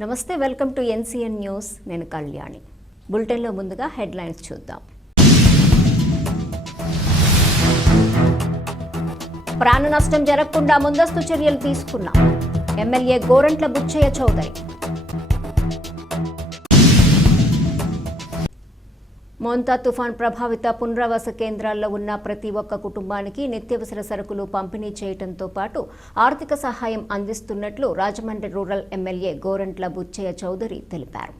నమస్తే welcome to NCN news. నేను కళ్యాణి. బులెటిన్లో ముందుగా హెడ్లైన్స్ చూద్దాం. ప్రాణ నష్టం జరగకుండా ముందస్తు చర్యలు తీసుకున్నాం. ఎమ్మెల్యే గోరంట్ల బుచ్చయ్య చౌదరి. మోంతా తుఫాన్ ప్రభావిత పునరావాస కేంద్రాల్లో ఉన్న ప్రతి ఒక్క కుటుంబానికి నిత్యావసర సరుకులు పంపిణీ చేయడంతో పాటు ఆర్థిక సహాయం అందిస్తున్నట్లు రాజమండ్రి రూరల్ ఎమ్మెల్యే గోరంట్ల బుచ్చయ్య చౌదరి తెలిపారు.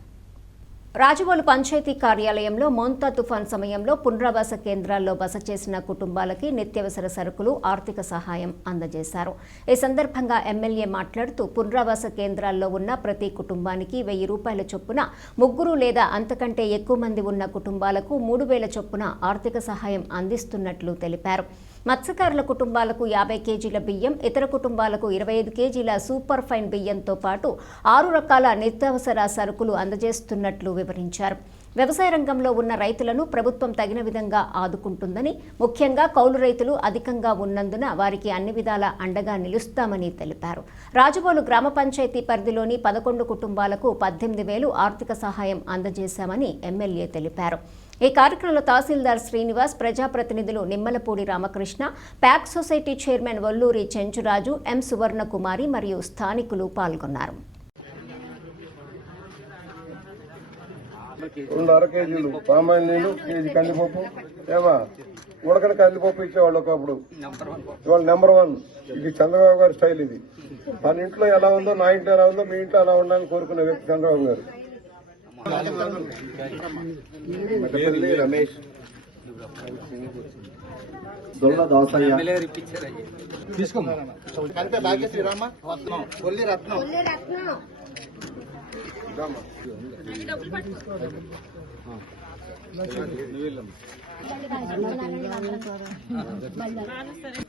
రాజవోలు పంచాయతీ కార్యాలయంలో మోంతా తుఫాన్ సమయంలో పునరావాస కేంద్రాల్లో బస చేసిన కుటుంబాలకి నిత్యావసర సరుకులు ఆర్థిక సహాయం అందజేశారు. ఈ సందర్భంగా ఎమ్మెల్యే మాట్లాడుతూ పునరావాస కేంద్రాల్లో ఉన్న ప్రతి కుటుంబానికి వెయ్యి రూపాయల చొప్పున ముగ్గురు లేదా అంతకంటే ఎక్కువ మంది ఉన్న కుటుంబాలకు మూడు వేల చొప్పున ఆర్థిక సహాయం అందిస్తున్నట్లు తెలిపారు. మత్స్యకారుల కుటుంబాలకు యాభై కేజీల బియ్యం ఇతర కుటుంబాలకు ఇరవై ఐదు కేజీల సూపర్ ఫైన్ బియ్యంతో పాటు ఆరు రకాల నిత్యావసర సరుకులు అందజేస్తున్నట్లు వివరించారు. వ్యవసాయ రంగంలో ఉన్న రైతులను ప్రభుత్వం తగిన విధంగా ఆదుకుంటుందని ముఖ్యంగా కౌలు రైతులు అధికంగా ఉన్నందున వారికి అన్ని విధాల అండగా నిలుస్తామని తెలిపారు. రాజబోలు గ్రామ పంచాయతీ పరిధిలోని పదకొండు కుటుంబాలకు పద్దెనిమిది వేలు ఆర్థిక సహాయం అందజేశామని ఎమ్మెల్యే తెలిపారు. ఈ కార్యక్రమంలో తహసీల్దార్ శ్రీనివాస్ ప్రజాప్రతినిధులు Nimmalapudi Ramakrishna PACS society chairman Valluri Chenchuraju M Suvarnakumari మరియు స్థానికులు పాల్గొన్నారు. రెండు అర కేజీలు పామాయిల్ నీళ్ళు కేజీ కందిపప్పు. ఏమా? ఉడకని కందిపప్పు ఇచ్చేవాళ్ళు ఒకప్పుడు. ఇవాళ నెంబర్ వన్. ఇది చంద్రబాబు గారి స్టైల్ ఇది. మన ఇంట్లో ఎలా ఉందో నా ఇంట్లో ఎలా ఉందో మీ ఇంట్లో ఎలా ఉండాలని కోరుకునే వ్యక్తి చంద్రబాబు గారు. రమేష్ దొల్ల దోసయ్య రత్నం. కొల్లి రత్నం.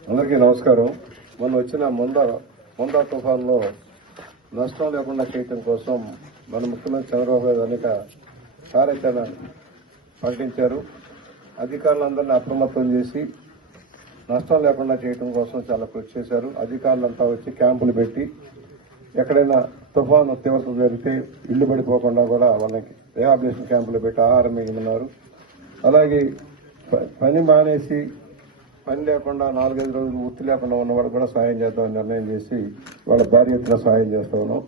అందరికీ నమస్కారం. మొన్న వచ్చిన మొంద మొందా తుఫాన్లో నష్టం లేకుండా చేయటం కోసం మన ముఖ్యమంత్రి చంద్రబాబు గారు అనేక కార్యాచరణ ప్రకటించారు అధికారులందరినీ అప్రమత్తం చేసి నష్టం లేకుండా చేయటం కోసం చాలా కృషి చేశారు. అధికారులంతా వచ్చి క్యాంపులు పెట్టి ఎక్కడైనా తుఫాను తీవ్రత జరిగితే ఇల్లు పడిపోకుండా కూడా వాళ్ళకి రిహాబిలేషన్ క్యాంపులు పెట్టి ఆహారం మిగిలినారు అలాగే పని మానేసి పని లేకుండా నాలుగైదు రోజులు వృత్తి లేకుండా ఉన్న వాళ్ళకి కూడా సాయం చేద్దామని నిర్ణయం చేసి వాళ్ళ భారీ ఎత్తున సహాయం చేస్తా ఉన్నాం.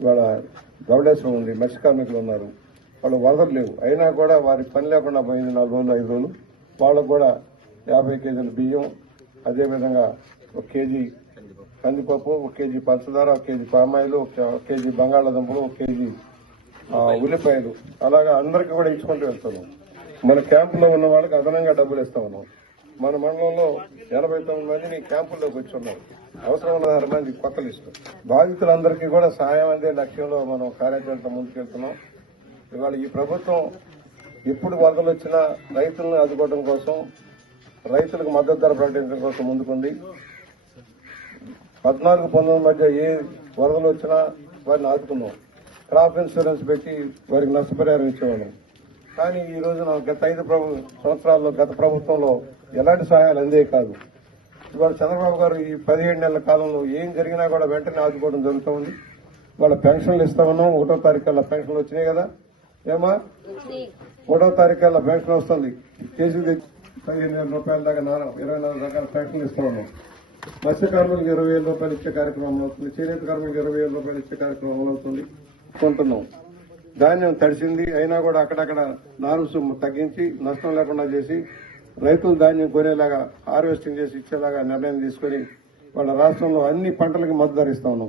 ఇవాళ గౌడేశ్వరం ఉంది మత్స్య కార్మికులు ఉన్నారు. వాళ్ళు వరదలు లేవు. అయినా కూడా వారికి పని లేకుండా పోయింది నాలుగు రోజులు ఐదు రోజులు. వాళ్ళకు కూడా యాభై కేజీల బియ్యం అదేవిధంగా ఒక కేజీ కందిపప్పు ఒక కేజీ పంచదార ఒక కేజీ పామాయిలు ఒక కేజీ బంగాళాదుంపలు ఒక కేజీ ఉల్లిపాయలు. అలాగా అందరికీ కూడా ఇచ్చుకుంటూ వెళ్తున్నాం మన క్యాంపులో ఉన్న వాళ్ళకి అదనంగా డబ్బులు ఇస్తా ఉన్నాం మన మండలంలో ఎనభై తొమ్మిది మందిని క్యాంపుల్లోకి వచ్చి ఉన్నారు అవసరం ఉన్న మంది కొత్త లిస్టు బాధితులందరికీ కూడా సహాయం అందే లక్ష్యంలో మనం కార్యాచరణతో ముందుకెళ్తున్నాం. ఇవాళ ఈ ప్రభుత్వం ఎప్పుడు వరదలు వచ్చినా రైతులను ఆదుకోవడం కోసం రైతులకు మద్దతు ధర ప్రకటించడం కోసం ముందుకుంది. పద్నాలుగు పంతొమ్మిది మధ్య ఏ వరదలు వచ్చినా వారిని ఆదుకున్నాం క్రాప్ ఇన్సూరెన్స్ పెట్టి వారికి నష్టపరిహారం ఇచ్చేవాళ్ళం. కానీ ఈ రోజున గత ఐదు సంవత్సరాల్లో గత ప్రభుత్వంలో ఎలాంటి సహాయాలు అందే కాదు. ఇవాళ చంద్రబాబు గారు ఈ పదిహేడు నెలల కాలంలో ఏం జరిగినా కూడా వెంటనే ఆదుకోవడం జరుగుతుంది వాళ్ళ పెన్షన్లు ఇస్తామన్నాం ఒకటో తారీఖు కల్లా పెన్షన్లు వచ్చినాయి కదా. ఏమా? ఒకటో తారీఖు కల్లా పెన్షన్ వస్తుంది. కేజీ పదిహేను వేల రూపాయల దాకా నాలుగు ఇరవై నాలుగు రకాల పెన్షన్లు ఇస్తా ఉన్నాం. మత్స్యకారులకు ఇరవై వేల రూపాయలు ఇచ్చే కార్యక్రమం అవుతుంది. చేనేత కార్మికులకు ఇరవై వేల రూపాయలు ఇచ్చే కార్యక్రమం అవుతుంది. కొంటున్నాం. ధాన్యం తడిసింది అయినా కూడా అక్కడక్కడ నారుసు తగ్గించి నష్టం లేకుండా చేసి రైతులు ధాన్యం కొనేలాగా హార్వెస్టింగ్ చేసి ఇచ్చేలాగా నిర్ణయం తీసుకొని వాళ్ళ రాష్ట్రంలో అన్ని పంటలకు మద్దతు ధరిస్తా ఉన్నాం.